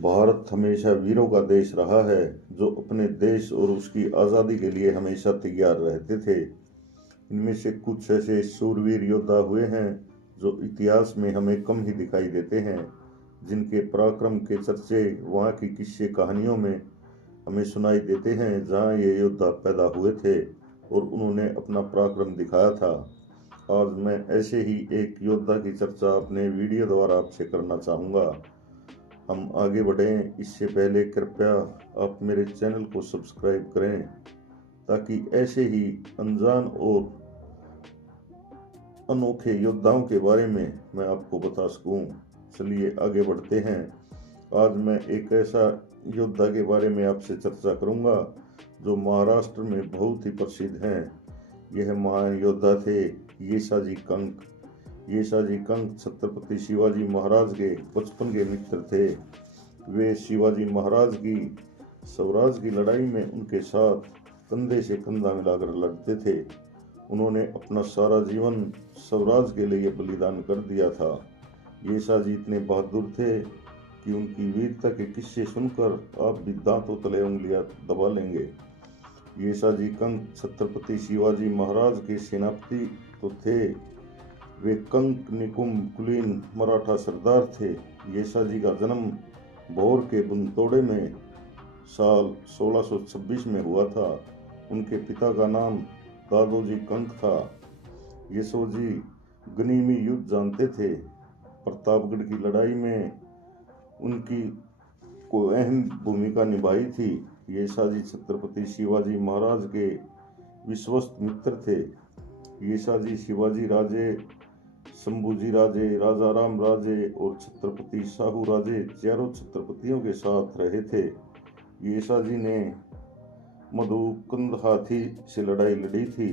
भारत हमेशा वीरों का देश रहा है, जो अपने देश और उसकी आज़ादी के लिए हमेशा तैयार रहते थे। इनमें से कुछ ऐसे शूरवीर योद्धा हुए हैं जो इतिहास में हमें कम ही दिखाई देते हैं, जिनके पराक्रम के चर्चे वहाँ की किस्से कहानियों में हमें सुनाई देते हैं, जहाँ ये योद्धा पैदा हुए थे और उन्होंने अपना पराक्रम दिखाया था। आज मैं ऐसे ही एक योद्धा की चर्चा अपने वीडियो द्वारा आपसे करना चाहूँगा। हम आगे बढ़ें इससे पहले कृपया आप मेरे चैनल को सब्सक्राइब करें, ताकि ऐसे ही अनजान और अनोखे योद्धाओं के बारे में मैं आपको बता सकूं। चलिए आगे बढ़ते हैं। आज मैं एक ऐसा योद्धा के बारे में आपसे चर्चा करूंगा जो महाराष्ट्र में बहुत ही प्रसिद्ध हैं। यह महान योद्धा थे येसाजी कंक। येसाजी कंक छत्रपति शिवाजी महाराज के बचपन के मित्र थे। वे शिवाजी महाराज की स्वराज की लड़ाई में उनके साथ कंधे से कंधा मिलाकर लड़ते थे। उन्होंने अपना सारा जीवन स्वराज के लिए बलिदान कर दिया था। येसाजी इतने बहादुर थे कि उनकी वीरता के किस्से सुनकर आप भी दांतों तले उंगलियां दबा लेंगे। येसाजी कंक छत्रपति शिवाजी महाराज के सेनापति तो थे, वे कंक निकुम कुलीन मराठा सरदार थे। येसाजी का जन्म भोर के बुंतोड़े में साल 1626 में हुआ था। उनके पिता का नाम दादोजी कंक था। येसोजी गनीमी युद्ध जानते थे। प्रतापगढ़ की लड़ाई में उनकी को अहम भूमिका निभाई थी। येसाजी छत्रपति शिवाजी महाराज के विश्वस्त मित्र थे। येसाजी शिवाजी राजे, शंभूजी राजे, राजा राम राजे और छत्रपति शाहू राजे चारों छत्रपतियों के साथ रहे थे। येसाजी ने मधुकंद हाथी से लड़ाई लड़ी थी।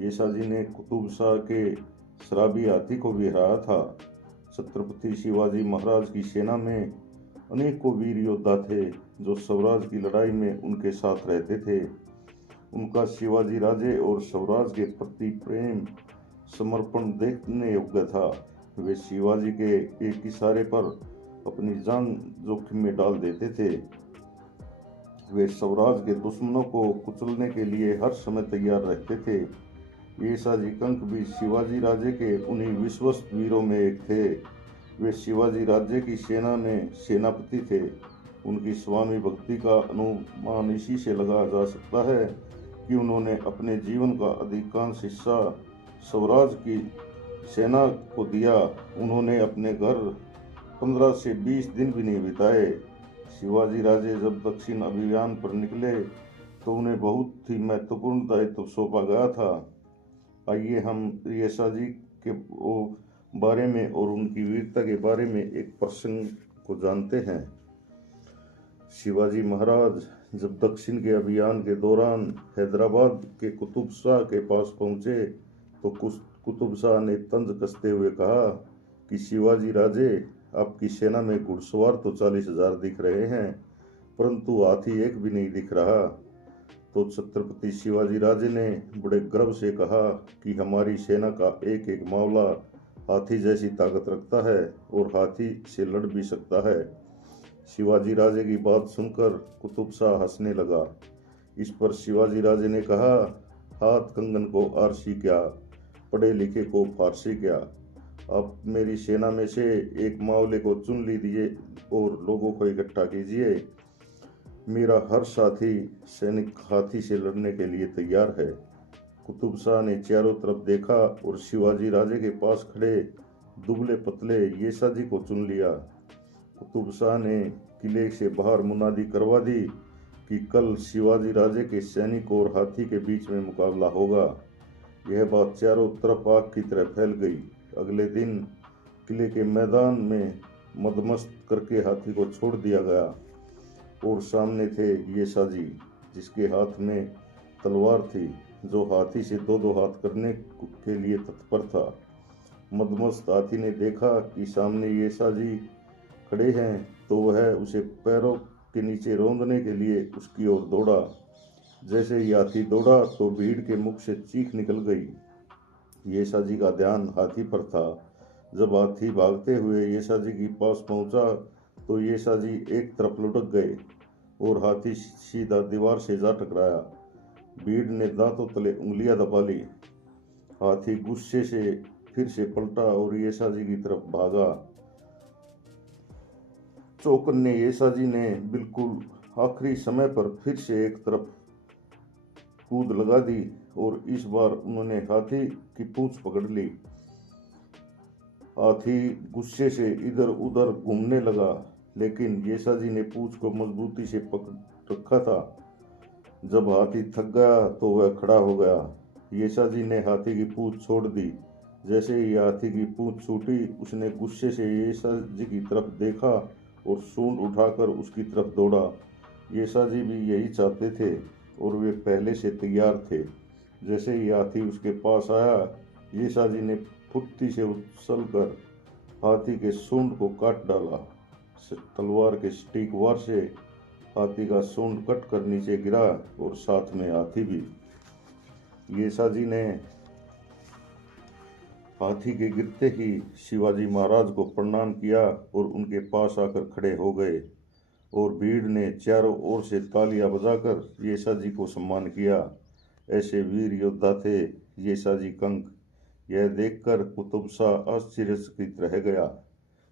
येसाजी ने कुतुब शाह के शराबी हाथी को भी हराया था। छत्रपति शिवाजी महाराज की सेना में अनेकों वीर योद्धा थे जो स्वराज की लड़ाई में उनके साथ रहते थे। उनका शिवाजी राजे और स्वराज के प्रति प्रेम समर्पण देखने योग्य था। वे शिवाजी के एक इशारे पर अपनी जान जोखिम में डाल देते थे। वे स्वराज के दुश्मनों को कुचलने के लिए हर समय तैयार रहते थे। येसाजी कंक भी शिवाजी राजे के उन्हीं विश्वस्त वीरों में एक थे। वे शिवाजी राज्य की सेना में सेनापति थे। उनकी स्वामी भक्ति का अनुमान इसी से लगाया जा सकता है कि उन्होंने अपने जीवन का अधिकांश हिस्सा स्वराज की सेना को दिया। उन्होंने अपने घर 15 से 20 दिन भी नहीं बिताए। शिवाजी राजे जब दक्षिण अभियान पर निकले तो उन्हें बहुत ही महत्वपूर्ण दायित्व सौंपा गया था। आइए हम येसाजी के बारे में और उनकी वीरता के बारे में एक प्रसंग को जानते हैं। शिवाजी महाराज जब दक्षिण के अभियान के दौरान हैदराबाद के कुतुब शाह के पास पहुंचे तो कुतुब शाह ने तंज कसते हुए कहा कि शिवाजी राजे, आपकी सेना में घुड़सवार तो 40,000 दिख रहे हैं, परंतु हाथी एक भी नहीं दिख रहा। तो छत्रपति शिवाजी राजे ने बड़े गर्व से कहा कि हमारी सेना का एक एक मावला हाथी जैसी ताकत रखता है और हाथी से लड़ भी सकता है। शिवाजी राजे की बात सुनकर कुतुब शाह हंसने लगा। इस पर शिवाजी राजे ने कहा, हाथ कंगन को आरसी क्या, पढ़े लिखे को फारसी क्या। आप मेरी सेना में से एक मावले को चुन लीजिए और लोगों को इकट्ठा कीजिए। मेरा हर साथी सैनिक हाथी से लड़ने के लिए तैयार है। कुतुब शाह ने चारों तरफ देखा और शिवाजी राजे के पास खड़े दुबले पतले येसाजी को चुन लिया। कुतुब शाह ने किले से बाहर मुनादी करवा दी कि कल शिवाजी राजे के सैनिक और हाथी के बीच में मुकाबला होगा। यह बात चारों तरफ आग की तरह फैल गई। अगले दिन किले के मैदान में मदमस्त करके हाथी को छोड़ दिया गया और सामने थे येसाजी, जिसके हाथ में तलवार थी, जो हाथी से दो हाथ करने के लिए तत्पर था। मदमस्त हाथी ने देखा कि सामने येसाजी खड़े हैं तो वह उसे पैरों के नीचे रौंदने के लिए उसकी ओर दौड़ा। जैसे ही हाथी दौड़ा तो भीड़ के मुख से चीख निकल गई। येसाजी का ध्यान हाथी पर था। जब हाथी भागते हुए येसाजी के पास पहुंचा तो ये साजी एक तरफ लुढ़क गए और हाथी सीधा दीवार से जा टकराया। भीड़ ने दांतों तले उंगलियां दबा ली। हाथी गुस्से से फिर से पलटा और येसाजी की तरफ भागा। चौकन्ने येसाजी ने बिल्कुल आखिरी समय पर फिर से एक तरफ कूद लगा दी और इस बार उन्होंने हाथी की पूंछ पकड़ ली। हाथी गुस्से से इधर उधर घूमने लगा, लेकिन येसाजी ने पूंछ को मजबूती से पकड़ रखा था। जब हाथी थक गया तो वह खड़ा हो गया। येसाजी ने हाथी की पूंछ छोड़ दी। जैसे ही हाथी की पूंछ छूटी, उसने गुस्से से येसाजी की तरफ देखा और सूंड उठाकर उसकी तरफ दौड़ा। येसाजी भी यही चाहते थे और वे पहले से तैयार थे। जैसे ही हाथी उसके पास आया, येसाजी ने फुर्ती से उछलकर हाथी के सूंड को काट डाला। तलवार के सटीक वार से हाथी का सूंड कट कर नीचे गिरा और साथ में हाथी भी। येसाजी ने हाथी के गिरते ही शिवाजी महाराज को प्रणाम किया और उनके पास आकर खड़े हो गए और भीड़ ने चारों ओर से तालियां बजाकर येसाजी को सम्मान किया। ऐसे वीर योद्धा थे येसाजी कंक। यह देखकर कुतुब शाह आश्चर्यचकित रह गया।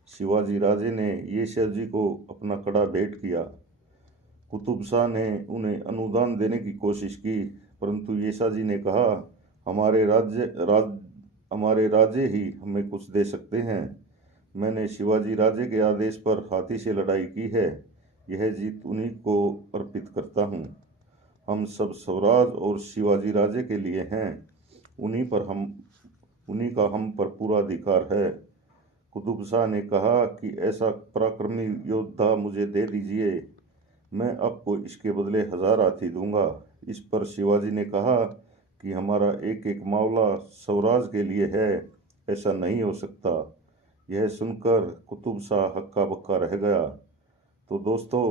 शिवाजी राजे ने येसाजी को अपना कड़ा भेंट किया। कुतुब शाह ने उन्हें अनुदान देने की कोशिश की, परंतु येसाजी ने कहा, हमारे राजे ही हमें कुछ दे सकते हैं। मैंने शिवाजी राजे के आदेश पर हाथी से लड़ाई की है। यह जीत उन्हीं को अर्पित करता हूँ। हम सब स्वराज और शिवाजी राजे के लिए हैं। उन्हीं का हम पर पूरा अधिकार है। कुतुब शाह ने कहा कि ऐसा पराक्रमी योद्धा मुझे दे दीजिए, मैं आपको इसके बदले 1000 हाथी दूंगा। इस पर शिवाजी ने कहा कि हमारा एक एक मामला स्वराज के लिए है, ऐसा नहीं हो सकता। यह सुनकर कुतुब शाह हक्का बक्का रह गया। तो दोस्तों,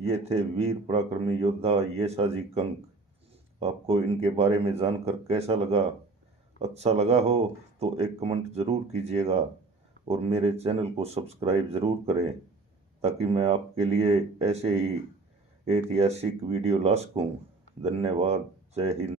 ये थे वीर पराक्रमी योद्धा येसाजी कंक। आपको इनके बारे में जानकर कैसा लगा? अच्छा लगा हो तो एक कमेंट ज़रूर कीजिएगा और मेरे चैनल को सब्सक्राइब ज़रूर करें, ताकि मैं आपके लिए ऐसे ही ऐतिहासिक वीडियो ला सकूं। धन्यवाद। जय हिंद।